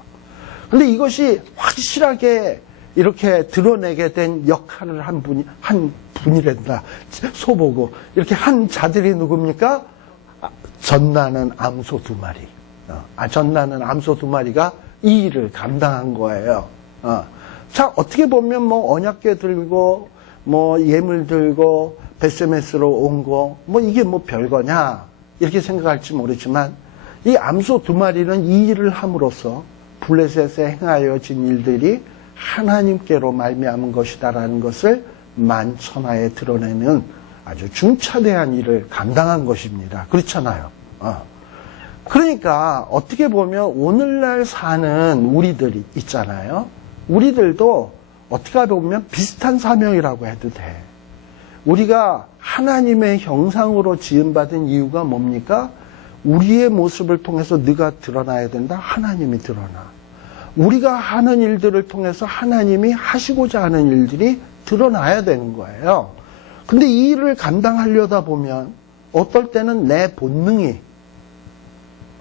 그런데 이것이 확실하게 이렇게 드러내게 된 역할을 한 분이란다. 소보고 이렇게 한 자들이 누굽니까? 전나는 암소 2마리. 전나는 암소 2마리가 이 일을 감당한 거예요. 자, 어떻게 보면 뭐 언약궤 들고 뭐 예물 들고 베세메스로 온 거 뭐 이게 뭐 별거냐 이렇게 생각할지 모르지만 이 암소 2마리는 이 일을 함으로써 블레셋에 행하여진 일들이 하나님께로 말미암은 것이다라는 것을 만천하에 드러내는 아주 중차대한 일을 감당한 것입니다. 그렇잖아요. 그러니까 어떻게 보면 오늘날 사는 우리들이 있잖아요. 우리들도 어떻게 보면 비슷한 사명이라고 해도 돼. 우리가 하나님의 형상으로 지음받은 이유가 뭡니까? 우리의 모습을 통해서 네가 드러나야 된다. 하나님이 드러나. 우리가 하는 일들을 통해서 하나님이 하시고자 하는 일들이 드러나야 되는 거예요. 근데 이 일을 감당하려다 보면 어떨 때는 내 본능이,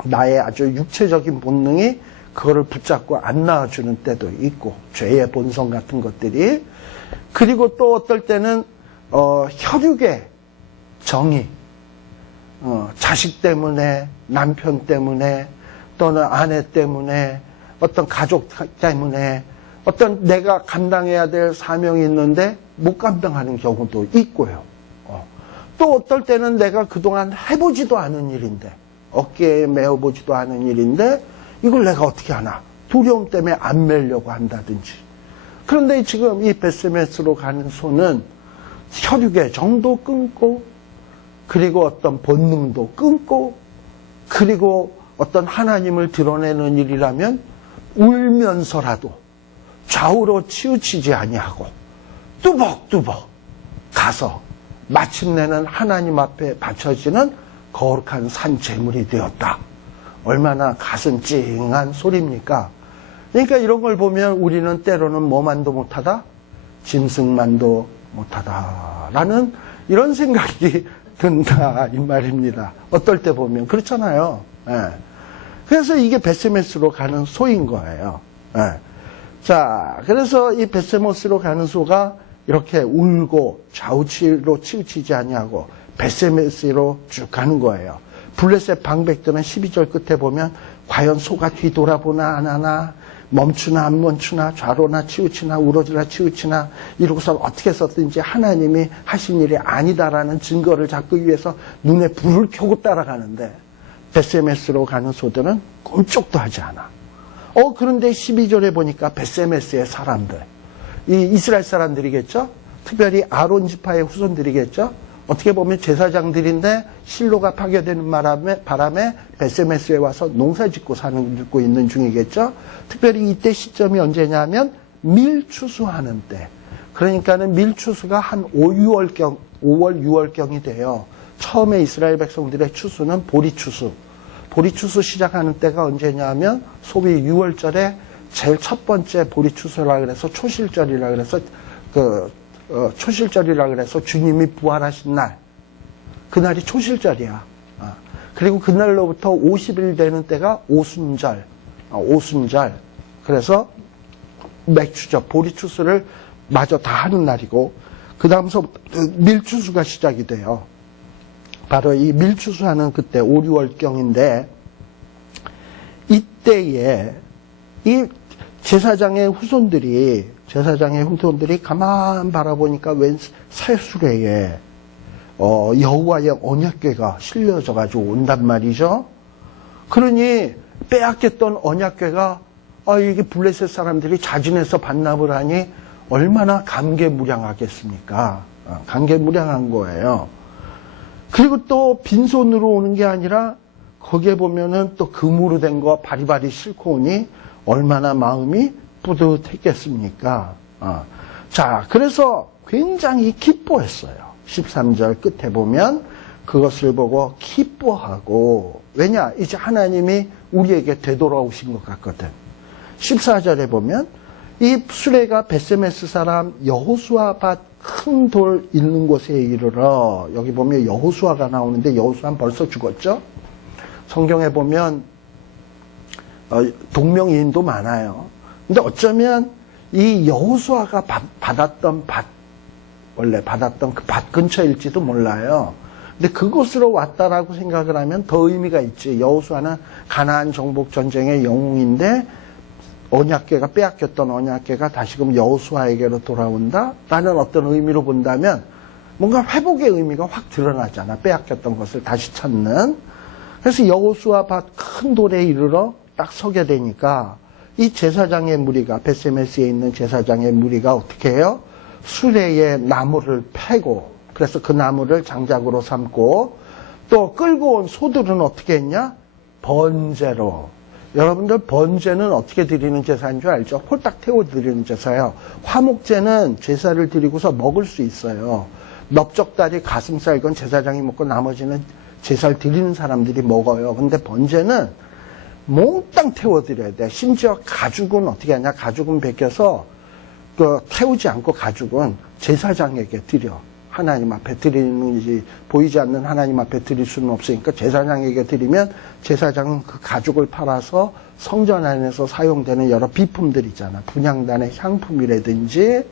나의 아주 육체적인 본능이 그거를 붙잡고 안 나와주는 때도 있고, 죄의 본성 같은 것들이. 그리고 또 어떨 때는 혈육의 정의, 자식 때문에, 남편 때문에, 또는 아내 때문에, 어떤 가족 때문에, 어떤 내가 감당해야 될 사명이 있는데 못 감당하는 경우도 있고요. 또 어떨 때는 내가 그동안 해보지도 않은 일인데, 어깨에 메어보지도 않은 일인데 이걸 내가 어떻게 하나, 두려움 때문에 안 매려고 한다든지. 그런데 지금 이 베세메스로 가는 소는 혈육의 정도 끊고, 그리고 어떤 본능도 끊고, 그리고 어떤 하나님을 드러내는 일이라면 울면서라도 좌우로 치우치지 아니하고 뚜벅뚜벅 가서 마침내는 하나님 앞에 바쳐지는 거룩한 산 제물이 되었다. 얼마나 가슴 찡한 소리입니까? 그러니까 이런 걸 보면 우리는 때로는 뭐만도 못하다? 짐승만도 못하다. 라는 이런 생각이 든다 이 말입니다. 어떨 때 보면 그렇잖아요. 예. 그래서 이게 베세메스로 가는 소인 거예요. 예. 자, 그래서 이 베세메스로 가는 소가 이렇게 울고 좌우치로 치우치지 아니하고 베세메스로 쭉 가는 거예요. 블레셋 방백들은 12절 끝에 보면 과연 소가 뒤돌아보나 안 하나, 멈추나 안 멈추나, 좌로나 치우치나 우러지나 치우치나, 이러고서 어떻게 해서든지 하나님이 하신 일이 아니다라는 증거를 잡기 위해서 눈에 불을 켜고 따라가는데, 베세메스로 가는 소들은 꼼짝도 하지 않아. 그런데 12절에 보니까 베세메스의 사람들, 이 이스라엘 사람들이겠죠? 특별히 아론 지파의 후손들이겠죠? 어떻게 보면 제사장들인데 실로가 파괴되는 바람에 베세메스에 와서 농사 짓고 짓고 있는 중이겠죠? 특별히 이때 시점이 언제냐면 밀추수하는 때. 그러니까는 밀추수가 한 5월, 6월경이 돼요. 처음에 이스라엘 백성들의 추수는 보리추수. 보리추수 시작하는 때가 언제냐면 소위 6월절에 제일 첫 번째 보리추수라 그래서 초실절이라 그래서 초실절이라 그래서 주님이 부활하신 날, 그날이 초실절이야. 그리고 그날로부터 50일 되는 때가 오순절, 오순절. 그래서 맥추죠. 보리추수를 마저 다 하는 날이고, 그 다음서부터 밀추수가 시작이 돼요. 바로 이 밀추수하는 그때 5, 6월경인데, 이때에 이 제사장의 후손들이 가만 바라보니까 웬 새수레에 여호와의 언약궤가 실려져 가지고 온단 말이죠. 그러니 빼앗겼던 언약궤가 이게 블레셋 사람들이 자진해서 반납을 하니 얼마나 감개무량하겠습니까? 감개무량한 거예요. 그리고 또 빈손으로 오는 게 아니라 거기에 보면은 또 금으로 된 거 바리바리 싣고 오니 얼마나 마음이 뿌듯했겠습니까? 자, 그래서 굉장히 기뻐했어요. 13절 끝에 보면 그것을 보고 기뻐하고, 왜냐? 이제 하나님이 우리에게 되돌아오신 것 같거든. 14절에 보면 이 수레가 베세메스 사람 여호수아 밭 큰 돌 있는 곳에 이르러, 여기 보면 여호수아가 나오는데 여호수아는 벌써 죽었죠? 성경에 보면 동명이인도 많아요. 근데 어쩌면 이 여호수아가 받았던 밭, 원래 받았던 그 밭 근처일지도 몰라요. 근데 그곳으로 왔다라고 생각을 하면 더 의미가 있지. 여호수아는 가나안 정복 전쟁의 영웅인데 언약궤가 빼앗겼던 언약궤가 다시금 여호수아에게로 돌아온다라는 어떤 의미로 본다면 뭔가 회복의 의미가 확 드러나잖아. 빼앗겼던 것을 다시 찾는. 그래서 여호수아 밭 큰 돌에 이르러 딱 서게 되니까 이 제사장의 무리가, 베세메스에 있는 제사장의 무리가 어떻게 해요? 수레에 나무를 패고, 그래서 그 나무를 장작으로 삼고, 또 끌고 온 소들은 어떻게 했냐? 번제로. 여러분들 번제는 어떻게 드리는 제사인 줄 알죠? 홀딱 태워 드리는 제사예요. 화목제는 제사를 드리고서 먹을 수 있어요. 넓적다리, 가슴살 이건 제사장이 먹고 나머지는 제사를 드리는 사람들이 먹어요. 근데 번제는 몽땅 태워 드려야 돼. 심지어 가죽은 어떻게 하냐? 가죽은 벗겨서 태우지 않고 가죽은 제사장에게 드려. 하나님 앞에 드리는지 보이지 않는 하나님 앞에 드릴 수는 없으니까 제사장에게 드리면 제사장은 그 가죽을 팔아서 성전 안에서 사용되는 여러 비품들 있잖아. 분향단의 향품이라든지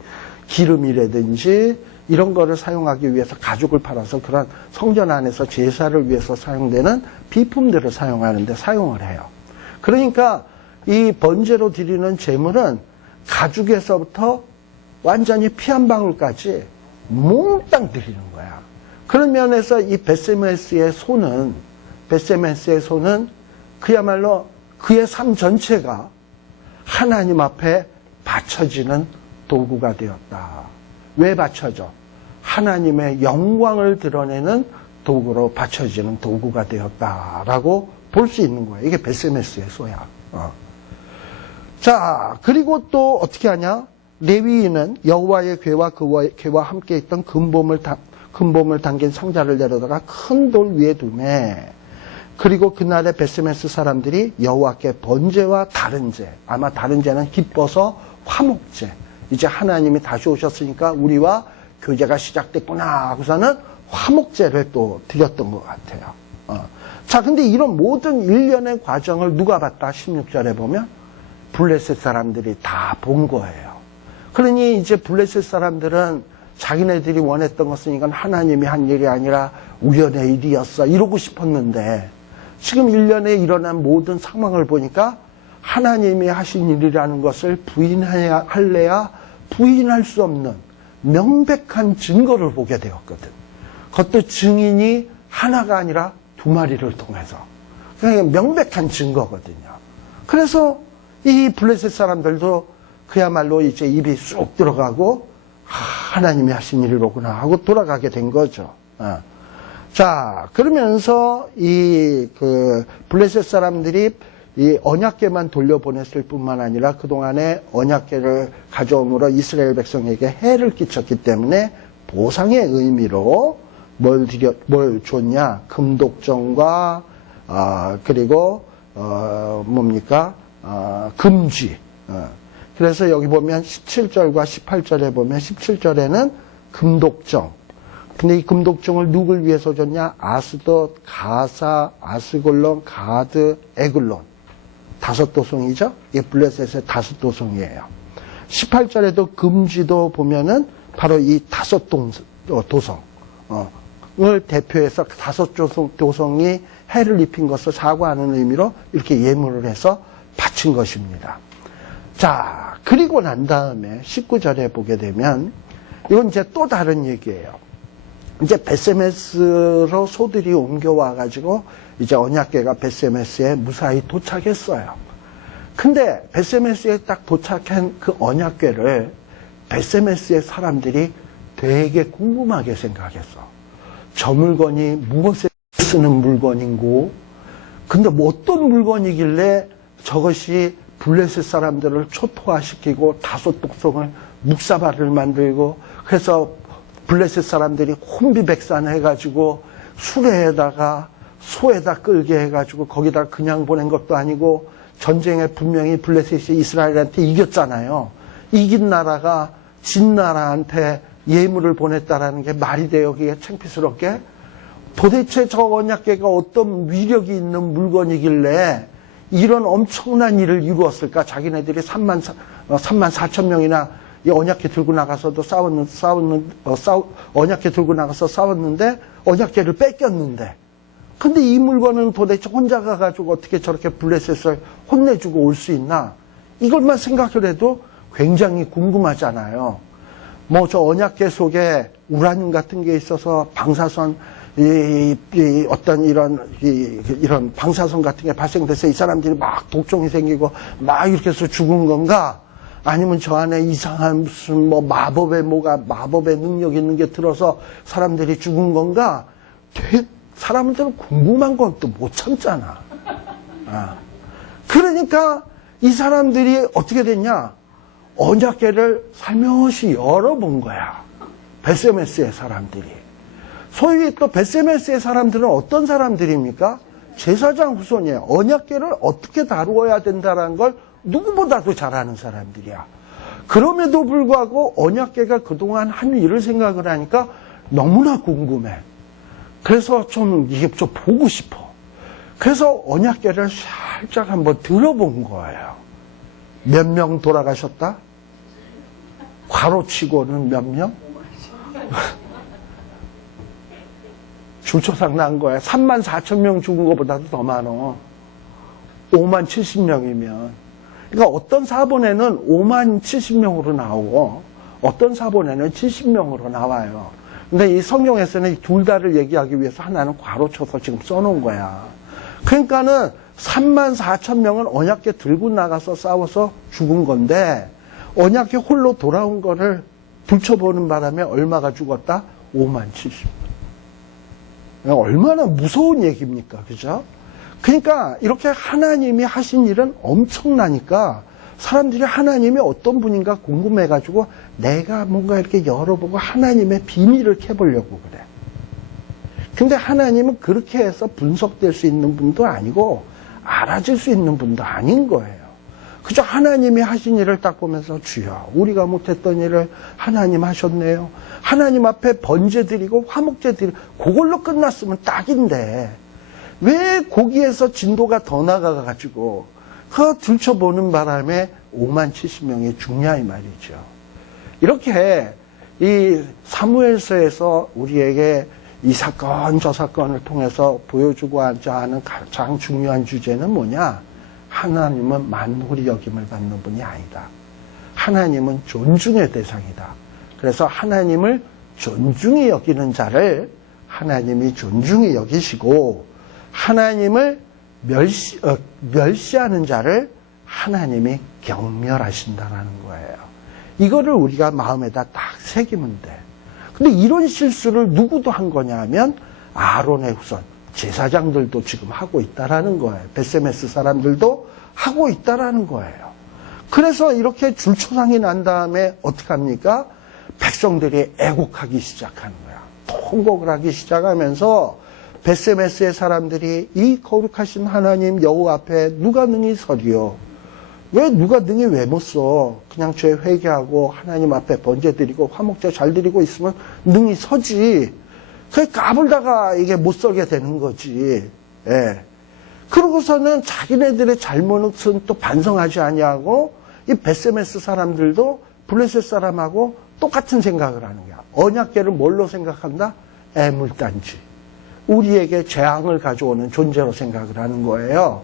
기름이라든지 이런 거를 사용하기 위해서 가죽을 팔아서 그런 성전 안에서 제사를 위해서 사용되는 비품들을 사용하는데 사용을 해요. 그러니까 이 번제로 드리는 제물은 가죽에서부터 완전히 피 한 방울까지 몽땅 드리는 거야. 그런 면에서 이 베세메스의 손은 그야말로 그의 삶 전체가 하나님 앞에 바쳐지는 도구가 되었다. 왜 바쳐져? 하나님의 영광을 드러내는 도구로 바쳐지는 도구가 되었다라고 볼 수 있는 거예요. 이게 베세메스의 소야. 자, 그리고 또 어떻게 하냐? 레위인은 여호와의 궤와 그의 궤와 함께 있던 금봄을 담긴 상자를 내려다가 큰 돌 위에 두매. 그리고 그날의 베세메스 사람들이 여호와께 번제와 다른 제, 아마 다른 제는 기뻐서 화목제. 이제 하나님이 다시 오셨으니까 우리와 교제가 시작됐구나 하고서는 화목제를 또 드렸던 것 같아요. 자, 근데 이런 모든 일련의 과정을 누가 봤다? 16절에 보면 블레셋 사람들이 다 본 거예요. 그러니 이제 블레셋 사람들은 자기네들이 원했던 것은 이건 하나님이 한 일이 아니라 우연의 일이었어 이러고 싶었는데 지금 일련에 일어난 모든 상황을 보니까 하나님이 하신 일이라는 것을 할래야 부인할 수 없는 명백한 증거를 보게 되었거든. 그것도 증인이 하나가 아니라 두 마리를 통해서. 그러니까 명백한 증거거든요. 그래서 이 블레셋 사람들도 그야말로 이제 입이 쑥 들어가고 하나님이 하신 일이로구나 하고 돌아가게 된 거죠. 자, 그러면서 블레셋 사람들이 이 언약궤만 돌려보냈을 뿐만 아니라 그동안에 언약궤를 가져옴으로 이스라엘 백성에게 해를 끼쳤기 때문에 보상의 의미로 뭘 줬냐? 금독정과 그리고 금쥐. 그래서 여기 보면 17절과 18절에 보면 17절에는 금독정. 근데 이 금독정을 누굴 위해서 줬냐? 아스돗, 가사, 아스골론, 가드, 에글론. 5도성이죠? 이게 블레셋의 5도성이에요. 18절에도 금쥐도 보면은 바로 이 5도성을 대표해서 5도성이 해를 입힌 것을 사과하는 의미로 이렇게 예물을 해서 바친 것입니다. 자, 그리고 난 다음에 19절에 보게 되면 이건 이제 또 다른 얘기예요. 이제 베세메스로 소들이 옮겨와 가지고 이제 언약궤가 베세메스에 무사히 도착했어요. 근데 베세메스에 딱 도착한 그 언약궤를 베세메스의 사람들이 되게 궁금하게 생각했어. 저 물건이 무엇에 쓰는 물건인고, 근데 뭐 어떤 물건이길래 저것이 블레셋 사람들을 초토화시키고 5독성을 묵사발을 만들고, 그래서 블레셋 사람들이 혼비백산해가지고 수레에다가 소에다 끌게 해가지고 거기다 그냥 보낸 것도 아니고 전쟁에 분명히 블레셋이 이스라엘한테 이겼잖아요. 이긴 나라가 진 나라한테 예물을 보냈다라는 게 말이 돼요. 그게 창피스럽게. 도대체 저 언약궤가 어떤 위력이 있는 물건이길래 이런 엄청난 일을 이루었을까? 자기네들이 3만 4천 명이나 이 언약궤 들고 나가서도 언약궤 들고 나가서 싸웠는데 언약궤를 뺏겼는데, 근데 이 물건은 도대체 혼자 가가지고 어떻게 저렇게 블레셋을 혼내주고 올 수 있나? 이것만 생각을 해도 굉장히 궁금하잖아요. 뭐 저 언약궤 속에 우라늄 같은 게 있어서 방사선 어떤 이런 방사선 같은 게 발생돼서 이 사람들이 막 독종이 생기고 막 이렇게 해서 죽은 건가? 아니면 저 안에 이상한 무슨 마법의 능력 있는 게 들어서 사람들이 죽은 건가? 사람들은 궁금한 건 또 못 참잖아. 그러니까 이 사람들이 어떻게 됐냐? 언약궤를 살며시 열어본 거야. 베세메스의 사람들이. 소위 또 베세메스의 사람들은 어떤 사람들입니까? 제사장 후손이에요. 언약궤를 어떻게 다루어야 된다는 걸 누구보다도 잘 아는 사람들이야. 그럼에도 불구하고 언약궤가 그동안 한 일을 생각을 하니까 너무나 궁금해. 그래서 좀 이게 좀 보고 싶어. 그래서 언약궤를 살짝 한번 들어본 거예요. 몇 명 돌아가셨다? 괄호치고는 몇 명? 줄초상 난 거야. 34,000명 죽은 것보다도 더 많어. 5만 70명이면. 그러니까 어떤 사본에는 5만 70명으로 나오고 어떤 사본에는 70명으로 나와요. 근데 이 성경에서는 둘 다를 얘기하기 위해서 하나는 괄호쳐서 지금 써놓은 거야. 그러니까는 3만 4천 명은 언약궤 들고 나가서 싸워서 죽은 건데 언약궤 홀로 돌아온 거를 들춰보는 바람에 얼마가 죽었다? 5만 70명. 얼마나 무서운 얘기입니까? 그죠? 그러니까 이렇게 하나님이 하신 일은 엄청나니까 사람들이 하나님이 어떤 분인가 궁금해가지고 내가 뭔가 이렇게 열어보고 하나님의 비밀을 캐보려고 그래. 근데 하나님은 그렇게 해서 분석될 수 있는 분도 아니고 알아질 수 있는 분도 아닌 거예요. 그저 하나님이 하신 일을 딱 보면서 주여 우리가 못했던 일을 하나님 하셨네요. 하나님 앞에 번제 드리고 화목제 드리고 그걸로 끝났으면 딱인데 왜 거기에서 진도가 더 나가가지고 그 들춰보는 바람에 5만 70명이 죽냐 이 말이죠. 이렇게 이 사무엘서에서 우리에게 이 사건 저 사건을 통해서 보여주고자 하는 가장 중요한 주제는 뭐냐? 하나님은 만물이 여김을 받는 분이 아니다. 하나님은 존중의 대상이다. 그래서 하나님을 존중히 여기는 자를 하나님이 존중히 여기시고 하나님을 멸시하는 자를 하나님이 경멸하신다라는 거예요. 이거를 우리가 마음에다 딱 새기면 돼. 근데 이런 실수를 누구도 한 거냐 하면 아론의 후손, 제사장들도 지금 하고 있다라는 거예요. 베세메스 사람들도 하고 있다라는 거예요. 그래서 이렇게 줄초상이 난 다음에 어떻게 합니까? 백성들이 애곡하기 시작하는 거야. 통곡을 하기 시작하면서 베세메스의 사람들이 이 거룩하신 하나님 여호와 앞에 누가 능히 서리요? 누가 능히 왜 못 서? 그냥 죄 회개하고 하나님 앞에 번제 드리고 화목제 잘 드리고 있으면 능히 서지. 그게 까불다가 이게 못 서게 되는 거지. 예. 그러고서는 자기네들의 잘못은 또 반성하지 아니하고 이 베세메스 사람들도 블레셋 사람하고 똑같은 생각을 하는 거야. 언약궤를 뭘로 생각한다? 애물단지. 우리에게 재앙을 가져오는 존재로 생각을 하는 거예요.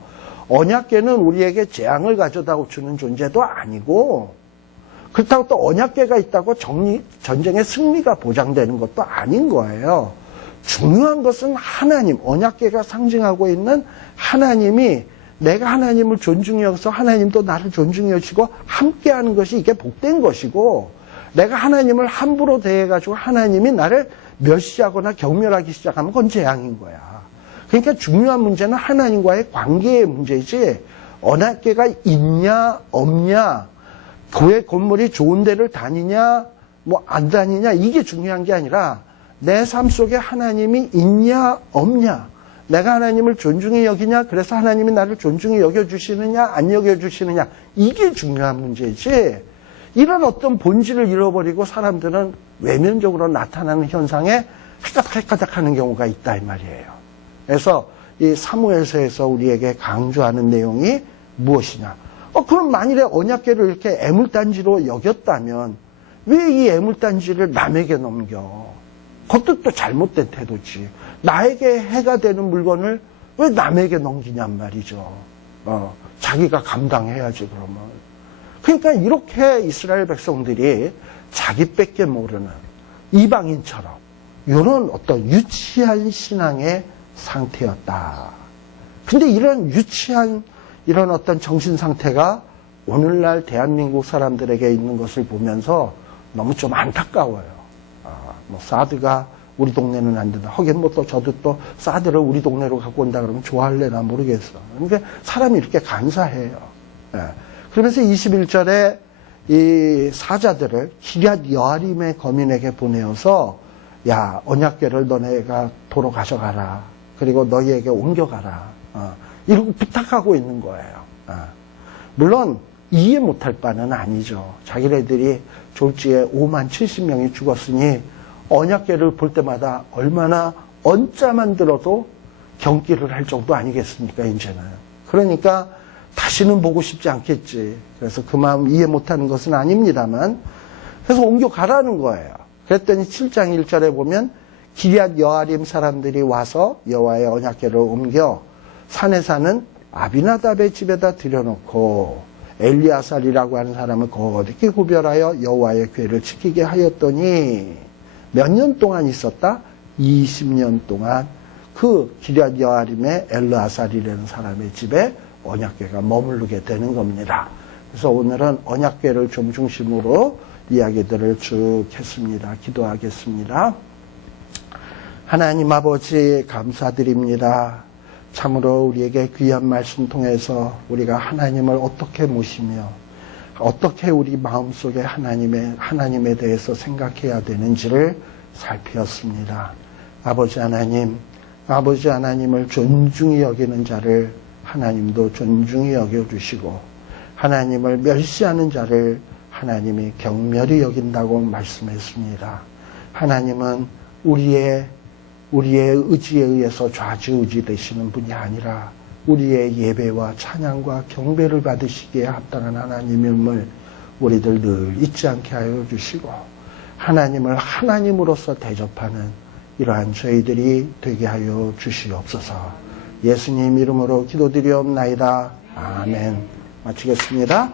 언약궤는 우리에게 재앙을 가져다 주는 존재도 아니고 그렇다고 또 언약궤가 있다고 전쟁의 승리가 보장되는 것도 아닌 거예요. 중요한 것은 하나님, 언약궤가 상징하고 있는 하나님이 내가 하나님을 존중히 여겨서 하나님도 나를 존중히 여기시고 함께하는 것이 이게 복된 것이고 내가 하나님을 함부로 대해가지고 하나님이 나를 멸시하거나 경멸하기 시작하면 그건 재앙인 거야. 그러니까 중요한 문제는 하나님과의 관계의 문제지 언약궤가 있냐 없냐 교회 건물이 좋은 데를 다니냐 뭐 안 다니냐 이게 중요한 게 아니라 내 삶 속에 하나님이 있냐 없냐 내가 하나님을 존중히 여기냐 그래서 하나님이 나를 존중히 여겨주시느냐 안 여겨주시느냐 이게 중요한 문제지 이런 어떤 본질을 잃어버리고 사람들은 외면적으로 나타나는 현상에 헷가닥 하는 경우가 있다 이 말이에요. 그래서 이 사무엘서에서 우리에게 강조하는 내용이 무엇이냐? 그럼 만일에 언약궤를 이렇게 애물단지로 여겼다면 왜 이 애물단지를 남에게 넘겨? 그것도 또 잘못된 태도지. 나에게 해가 되는 물건을 왜 남에게 넘기냔 말이죠. 자기가 감당해야지 그러면. 그러니까 이렇게 이스라엘 백성들이 자기밖에 모르는 이방인처럼 이런 어떤 유치한 신앙의 상태였다. 근데 이런 유치한 이런 어떤 정신 상태가 오늘날 대한민국 사람들에게 있는 것을 보면서 너무 좀 안타까워요. 뭐 사드가 우리 동네는 안 된다. 하긴 뭐 또 저도 또 사드를 우리 동네로 갖고 온다 그러면 좋아할래나 모르겠어. 그러니까 사람이 이렇게 간사해요. 예. 그러면서 21절에 이 사자들을 기럇 여아림의 거민에게 보내어서 야, 언약궤를 너네가 도로 가져가라. 그리고 너희에게 옮겨가라. 이러고 부탁하고 있는 거예요. 물론 이해 못할 바는 아니죠. 자기네들이 졸지에 5만 70명이 죽었으니 언약궤를 볼 때마다 얼마나 언짢만 들어도 경기를 할 정도 아니겠습니까, 이제는. 그러니까 다시는 보고 싶지 않겠지. 그래서 그 마음 이해 못하는 것은 아닙니다만, 그래서 옮겨가라는 거예요. 그랬더니 7장 1절에 보면 기럇 여아림 사람들이 와서 여호와의 언약궤를 옮겨 산에 사는 아비나답의 집에다 들여놓고 엘리아살이라고 하는 사람을 거룩히 구별하여 여호와의 궤를 지키게 하였더니 몇 년 동안 있었다? 20년 동안 그 기럇 여아림의 엘르아살이라는 사람의 집에 언약궤가 머무르게 되는 겁니다. 그래서 오늘은 언약궤를 좀 중심으로 이야기들을 쭉 했습니다. 기도하겠습니다. 하나님 아버지 감사드립니다. 참으로 우리에게 귀한 말씀 통해서 우리가 하나님을 어떻게 모시며 어떻게 우리 마음속에 하나님에 대해서 생각해야 되는지를 살피었습니다. 아버지 하나님을 존중히 여기는 자를 하나님도 존중히 여겨주시고 하나님을 멸시하는 자를 하나님이 경멸히 여긴다고 말씀했습니다. 하나님은 우리의 의지에 의해서 좌지우지 되시는 분이 아니라 우리의 예배와 찬양과 경배를 받으시기에 합당한 하나님임을 우리들 늘 잊지 않게 하여 주시고 하나님을 하나님으로서 대접하는 이러한 저희들이 되게 하여 주시옵소서. 예수님 이름으로 기도드리옵나이다. 아멘. 마치겠습니다.